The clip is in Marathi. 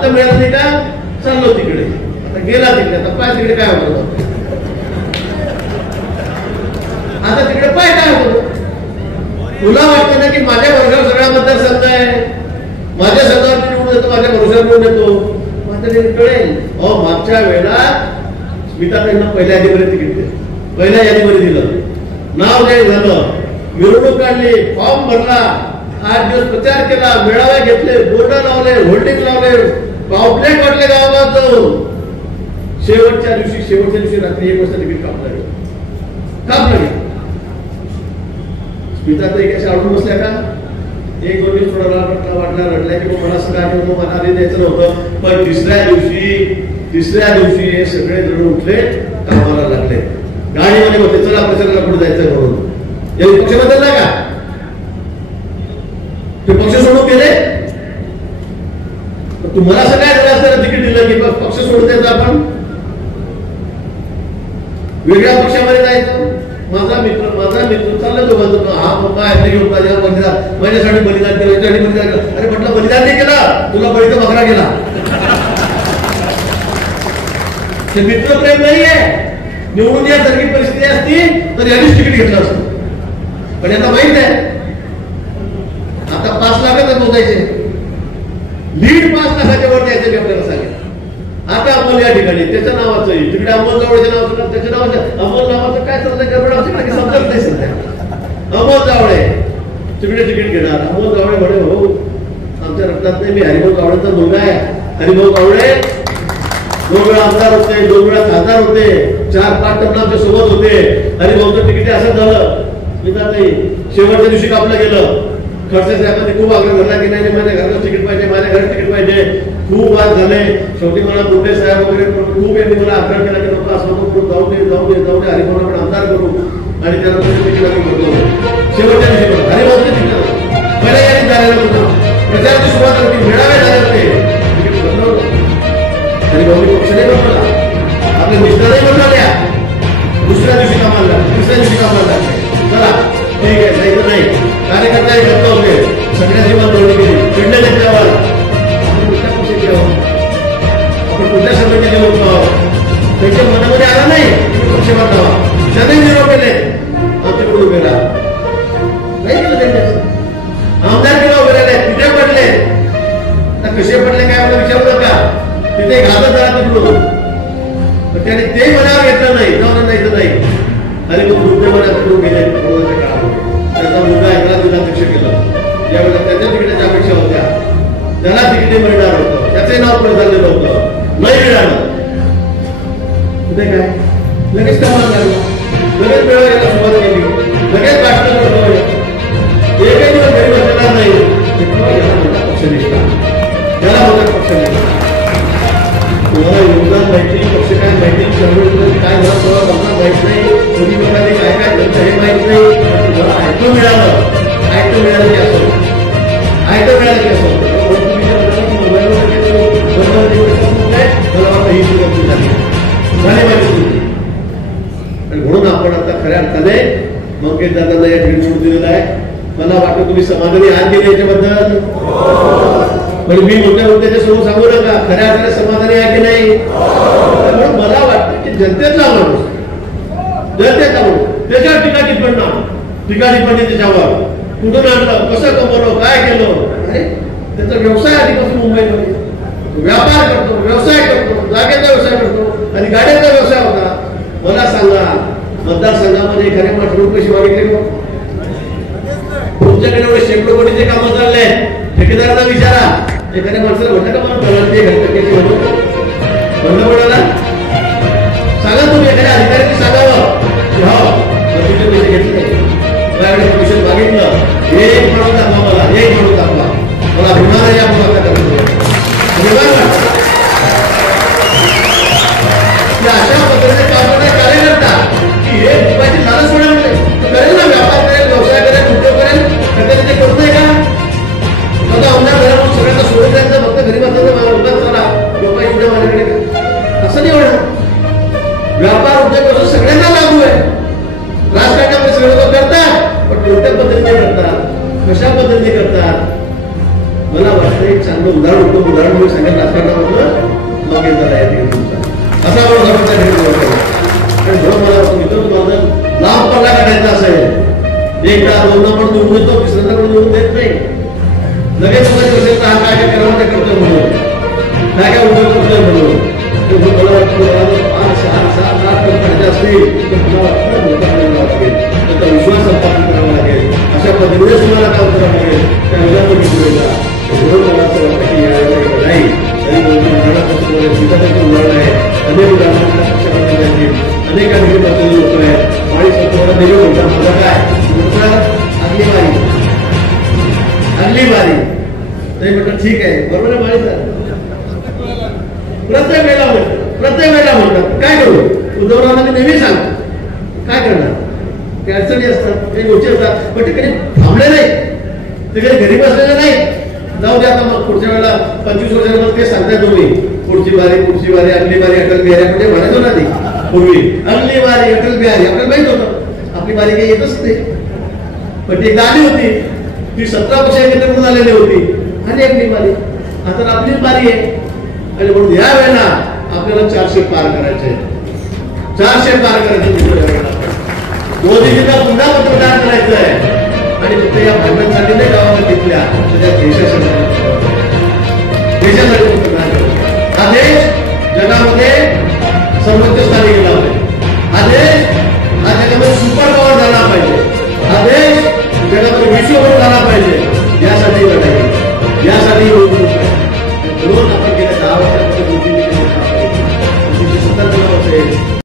आता मिळालं नाही का चाललो तिकडे, आता गेला तिकडे, आता पाय तिकडे काय होतं, आता तिकडे पाय काय होतो. तुला वाटतं ना की माझ्या वर्गावर सगळा मतदारसंघ आहे, माझ्या संघावर निवडून येतो, माझ्या भरोश्यावर निवडून येतो, मात्र कळेल. अहो मागच्या वेळेला स्मिताताईंना पहिल्या यादीमध्ये तिकीट दिलं, पहिल्या यादीमध्ये दिलं, नाव जाहीर झालं, मिरवणूक काढली, फॉर्म भरला, 8 दिवस प्रचार केला, मेळावे घेतले, बोर्ड लावले, होल्डिंग लावले, पॉम्पलेट वाटले गावात जाऊन. शेवटच्या दिवशी रात्री 1 वाजता तिकीट कापलं गेलं. स्मिताताई कशा आवडून बसल्या का, 1-2 दिवस थोडा वाटला, रडल्या की मला असं काय नव्हतं, मला आधी द्यायचं नव्हतं. पण तिसऱ्या दिवशी हे सगळे जण उठले, कामाला लागले, गाडीमध्ये होते, चला प्रचाराला पुढे जायचं म्हणून. यांनी पक्ष बदलला का, ते पक्ष सोडून गेले. तुम्हाला असं काय झालं असतं तिकीट दिलं की पक्ष सोडून द्यायचं, आपण वेगळ्या पक्षामध्ये जायचं. माझा मित्र चाललं तो म्हणतो, हा पप्पा माझ्यासाठी बलिदान केलं, अरे म्हटलं बलिदान नाही केलं, तुला बळीचा बकरा केला. ते मित्रप्रेम नाहीये. निवडून यासारखी परिस्थिती असती तर यांनीच तिकीट घेतलं असतं. पण यांना माहित आहे आता 5 लाखात पोहोचायचे, लीड 5 लाखाच्या वर द्यायचं मी आपल्याला सांगेल. आता अमोल या ठिकाणी त्याच्या नावाचं येईल, तिकडे अमोल जावळेच्या नावाचं, त्याच्या नावाचं अमोल नावाचं काय चाललंय गडबड आमच्याकडे समजत नाही सध्या. अमोल जावळे तिकडे तिकीट घेणार. अमोल जावळे म्हणे हो आमच्या रक्तात नाही, मी हरिभाऊ जावळेचा मुलगा आहे. हरिभाऊ जावळे 2 वेळा आमदार होते, 2 वेळा खासदार होते, 4-5 टर्म आमच्या सोबत होते. हरिभाऊचं तिकीट असं झालं, स्मिताताई शेवटच्या दिवशी कापलं गेलं. खडसे साहेबांनी खूप आग्रह धरला की नाही माझ्या घराला तिकीट पाहिजे, माझ्या घरात तिकीट पाहिजे. खूप वाद झाले. शेवटी मला मुंडे साहेब वगैरे खूप यांनी मला आग्रह केला की नको असं नको, जाऊ दे हरिभाऊला पण आमदार करू. आणि त्याला तिकीट आम्ही भरलो. शेवटच्या दिवशी हरिभाऊचं तिकीट पहिल्या यादी झालेलं होतं, प्रचाराची सुरुवात होती, मेळावे झाले होते, तिकीट भरलं होतं. हरिभाऊनी पक्ष नाही बनवला, आपले मिस्टरही बनवल्या. दुसऱ्या दिवशी कामाला, तिसऱ्या दिवशी कामाला चला ठीक आहे, जायचं नाही. कार्यकर्ताही करता होते, सगळ्यांची बंद केली, चिडले त्याच्यावर. आपण कुठल्या पक्षाचे आहोत, आपण कुठल्या समितीचे लोक आहोत, त्यांच्या मनामध्ये आला नाही पक्ष बांधावा. त्याने निरोप केले, आमच्याकडून उभे राहा नाही केलं त्यांच्या. आमदार केला उभे राहिले, तिथे पडले. कसे पडले काय मला विचारू नका, तिथे घालत राहा तिकडून. पण त्याने ते मनावर घेतलं नाही, जाऊन जायचं नाही. आणि मग वृद्धपणाकडून गेले. त्याचा मुलगा एकला जिल्हाध्यक्ष केलं. ज्यावेळेला त्याच्या तिकिटाच्या अपेक्षा होत्या, त्याला तिकीट मिळणार होतं, त्याचे नाव पुढे झालेलं होतं, नाही मिळालं. कुठे काय लगेच कामाला लागलं, लगेच मिळवायला सुरुवात केली, लगेच भाषण करतोय. एकही दिवस घरी बसलेला नाही. पक्षनिष्ठा, त्याला होता पक्षनिष्ठा. तुम्हाला योगदान माहिती, पक्ष काय माहिती, चळवळी काय झालं तुम्हाला माहित नाही, कोणी लोकांनी काय काय करतं हे माहित नाही. तुम्हाला ऐकून मिळालं की असं मिळालं की असं म्हणून आपण आता खऱ्या अर्थाने मंगेश दादांना या ठिकाणी निवडून दिलेला आहे. मला वाटतं तुम्ही समाधानी आहात गेले याच्याबद्दल. पण मी मोठ्या समोर सांगू नका, खऱ्या अर्थाने समाधानी आहे की नाही. म्हणून मला वाटतं की जनतेतला माणूस, जनतेचा माणूस त्याच्यावर टीका टिप्पणी त्याच्यावर कुठून आणलं, कसं कमवलं, काय केलं. अरे त्याचा व्यवसाय आधीपासून मुंबईमध्ये व्यापार करतो, व्यवसाय करतो, जागेचा व्यवसाय करतो आणि गाड्याचा व्यवसाय होता. मला सांगा मतदारसंघामध्ये एखाद्या माणसाकडून पैसे मागितले का? तुमच्याकडे एवढे शेकडो कोटीचे कामं चालले, ठेकेदारांना विचारा, एखाद्या माणसाला म्हटलं का मला बंद पडायला सांगा. तुम्ही एखाद्या अधिकाऱ्यांनी सांगावं की हो पैसे घेतले, पैसे मागितलं, एक म्हणून दाखवा मला, एक म्हणून दाखवा मला, होणार या अशा पद्धतीने कार्यकर्ता की हे रुपयाची लालच होण्यामुळे करेल ना, व्यापार करेल, व्यवसाय करेल, उद्योग करेल, ते करत नाही का? आता आमदार घरातून सगळ्यांना सोडून द्यायचं, फक्त घरी बसायचं, मला उद्या चला लोकांची दोन उदाहरण मी सांगेन राजकारणामधलं, मग हे जरा येते तुमचा असा मला समजता मला मित्र तुम्हाला लांब पल्ला काढायचा असेल एकदा दोनदा पण निवडून येतो तिसऱ्यांदा पण निवडून देत नाही लगेच काय काय करावं ते करतोय म्हणून काय काय उद्योग करतोय म्हणून मला वाटतं 5-6-7-8 पाहिजे असतील तर तुम्हाला लागेल त्याचा विश्वास स्थापित करावा लागेल अशा पद्धतीने तुम्हाला काम करावं लागेल त्या मला असं वाटतं की नाही तरी उदाहरण आहे अनेक उदाहरणांना अनेक आणखी लोक आहेत आणि स्वतःला देव म्हणतात मला काय अगली बारी नाही म्हटलं ठीक आहे बरोबर आहे माळी प्रत्येक वेळेला म्हणतात काय करू उद्धवरावांना मी नेहमी सांगतो काय करणार काही अडचणी असतात काही गोष्टी असतात पण ते कधी थांबले नाही ते कधी घरी बसलेले नाही जाऊ दे आता मग पुढच्या वेळेला 25 वर्षांमध्ये ते सांगताय तुम्ही पुढची बारी अगली बारी अटल बिहारी म्हणजे म्हणायचो ना ती पूर्वी अगली बारी अटल बिहारी आपल्याला माहित होतं आपली बारी काही येतच नाही पण ती गाडी होती ती 17 वर्ष एकत्र झालेली होती आणि अगली बारी आता आपलीच बारी आहे आणि म्हणून या वेळेला आपल्याला 400 पार करायचे 400 पार करायचे मोदीजींना पुन्हा पंतप्रधान करायचं